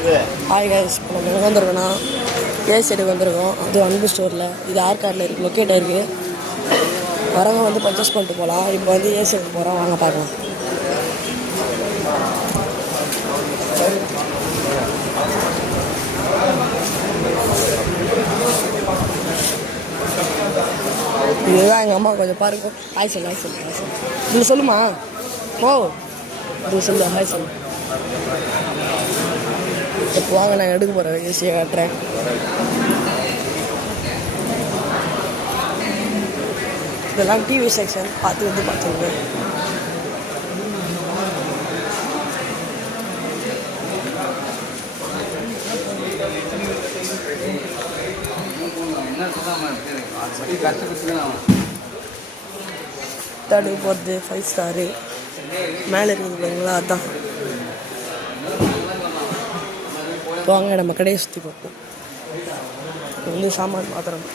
Hi guys, இப்போ நம்ம எங்கே வந்திருக்கோன்னா கேஸ் எடுக்க வந்திருக்கோம். அது அன்பு ஸ்டோரில். இது ஆற்காட்டில் இருக்குது, லொக்கேட் ஆகிருக்கு. வரவங்க வந்து பர்ச்சேஸ் பண்ணிட்டு போகலாம். இப்போ வந்து ஏசி எடுக்க போகிறோம், வாங்க பார்க்கலாம். இதுதான் எங்கள் அம்மா, கொஞ்சம் பாருங்க. ஹாய் சொல்லு, ஹாய் சொல்லு, ஹாய் சொல்லு. இது சொல்லுமா? ஓ, இது சொல்லு, ஹாய் சொல்லு. இப்போ வாங்க, நான் எடுக்க போகிறேன், ஏசியை காட்டுறேன். இதெல்லாம் டிவி செக்ஷன், பார்த்து வந்து பார்த்துருங்க. தேர்டு போகிறது 5 ஸ்டாரு மேலே இருக்குது பாருங்களா, அதுதான். வாங்க நம்ம கடையை சுற்றி பார்ப்போம். இது வந்து சாமான் பாத்திரம்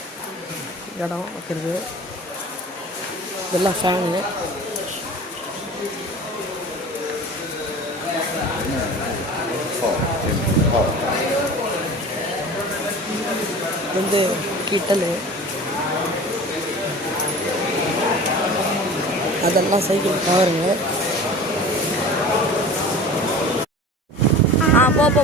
இடம் வைக்கிறது. இதெல்லாம் ஃபேனு. வந்து கிட்டல், அதெல்லாம் சைக்கிள் கவருங்க. போ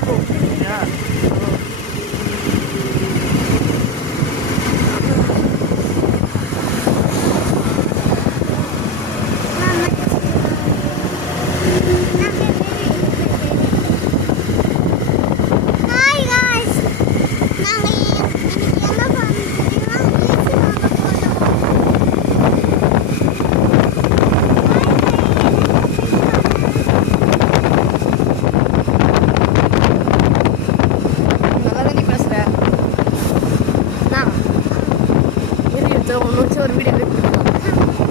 ஒரு வீடியோ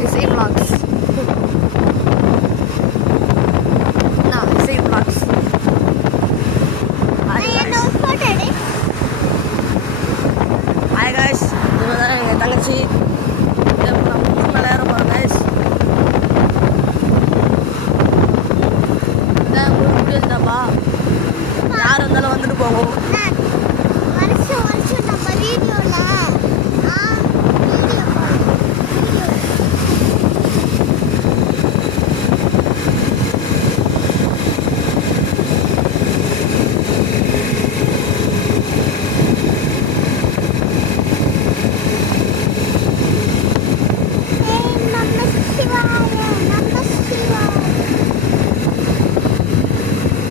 இசை vlogs. இசை vlogs. ஹாய் காய்ஸ், இதுதான் எங்கள் தங்கச்சி. மேலே ஏற போகிறோம் காய்ஸ். இதான் முடிஞ்சுதாப்பா, யார் இருந்தாலும் வந்துட்டு போவோம். வருஷம் நம்ம வீடியோவில்